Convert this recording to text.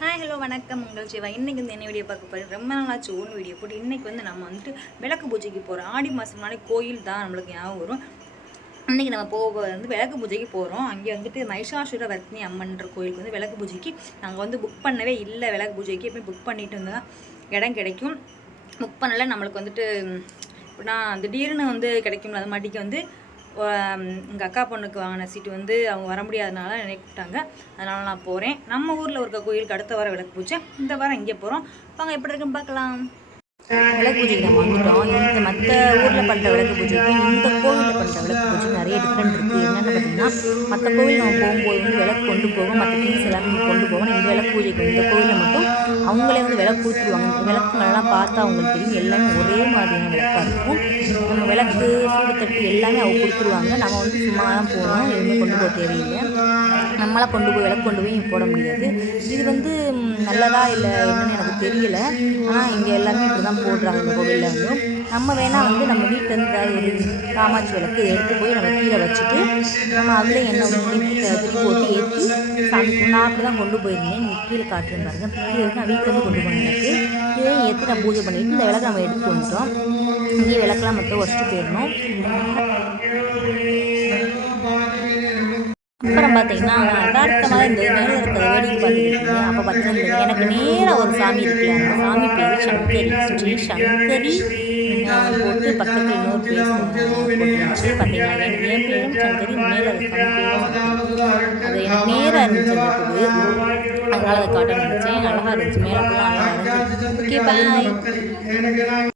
Hi hello வணக்கம். உங்கள் சிவா இன்றைக்கி வந்து என்ன வீடியோ பார்க்க போகிறேன் ரொம்ப நாளாச்சு ஓன் வீடியோ போட்டு. இன்றைக்கி வந்து நம்ம வந்துட்டு விளக்கு பூஜைக்கு போகிறோம் ஆடி மாதம்னாலே கோயில் தான் நம்மளுக்கு ஞாபகம் வரும். இன்றைக்கி நம்ம போக வந்து விளக்கு பூஜைக்கு போகிறோம் அங்கே வந்துட்டு மைஷாசுர வர்த்தினி அம்மன்ற கோயிலுக்கு வந்து விளக்கு பூஜைக்கு நாங்கள் வந்து புக் பண்ணவே இல்லை. விளக்கு பூஜைக்கு எப்பயும் புக் பண்ணிட்டு இருந்தால் இடம் கிடைக்கும். புக் பண்ணல. நம்மளுக்கு வந்துட்டு இப்படின்னா திடீர்னு வந்து கிடைக்கும்ல அது மாட்டிக்கு வந்து எங்கள் அக்கா பொண்ணுக்கு வாங்கின சீட்டு வந்து அவங்க வர முடியாதனால நினைக்கிட்டாங்க கூப்பிட்டாங்க. அதனால் நான் போகிறேன் நம்ம ஊரில் இருக்க கோயிலுக்கு அடுத்த வாரம் விளக்கு பூஜை. இந்த வாரம் இங்கே போகிறோம் வாங்க எப்படி இருக்குன்னு பார்க்கலாம். விளக்கு பூஜைக்கு நம்ம வந்துட்டோம். இந்த மற்ற ஊரில் பண்ணுற விளக்கு பூஜைக்கும் இந்த கோவிலில் பண்ணுற விளக்கு பூஜை நிறைய டிஃப்ரெண்ட் இருக்குது என்னென்னு பார்த்தீங்கன்னா மற்ற கோவில் நம்ம போகும்போது வந்து விளக்கு கொண்டு போவோம். மற்ற திங்ஸ் எல்லாமே கொண்டு போவோம். இந்த விளக்கு பூஜைக்கு இந்த கோவிலில் மட்டும் அவங்களே வந்து விளக்கு ஊற்றுவாங்க இந்த விளக்குங்களெல்லாம் பார்த்தா அவங்களுக்கு தெரியும். எல்லாமே ஒரே மாதிரியான விளக்காக இருக்கும். விளக்கு சூடு தட்டு எல்லாமே அவங்க கொடுத்துருவாங்க. நம்ம வந்து சும்மா தான் போகணும். எதுவுமே கொண்டு போக தேவையில்லை. நம்மளாம் கொண்டு போய் விளக்கு கொண்டு போய் போட முடியாது. இது வந்து நல்லதா இல்லை என்னன்னு எனக்கு தெரியல. ஆனால் இங்கே எல்லாமே இப்படி தான் போடுறாங்க இந்த கோவிலில் வந்து. நம்ம வேணால் வந்து நம்ம வீட்டிலேருந்து ஏதாவது ஒரு காமாட்சி விளக்கு எடுத்து போய் நம்ம கீழே வச்சுட்டு நம்ம அதில் என்ன திருப்பி போட்டு ஏற்றி சாமி நான் அப்படி தான் கொண்டு போயிருந்தேன். கீழே காட்டுறேன் பாருங்க. கீழே இருக்கு நான் வீட்டிலேருந்து கொண்டு போனேன் எனக்கு. இதையும் ஏற்றி நான் பூஜை பண்ணிட்டு இந்த விளக்கு நம்ம எடுத்து வந்துட்டோம். இங்கேயே விளக்கெல்லாம் மட்டும் வச்சுட்டு போயிடணும். அப்புறம் பார்த்தீங்கன்னா யதார்த்தமாக இந்த மேலே வேடிக்கை பார்த்துக்கிட்டீங்க அப்போ பார்த்தீங்கன்னா எனக்கு நேராக ஒரு சாமி இருக்கு. அந்த சாமி பேர் சங்கரி. ஸ்ரீ சங்கரி ஆஹ், போட்டு பக்கத்தில் இன்னொரு பேர் போட்டுருந்துச்சு பார்த்தீங்களா? எனக்கு என் பேரும் சங்கரி மேலே அது எனக்கு நேராக இருந்துச்சு அந்த இது அதனால அதை காட்ட நினச்சேன் அழகாக இருந்துச்சு. மேலே ஃபுல்லாக அழகாக இருந்துச்சு ஓகே பாய்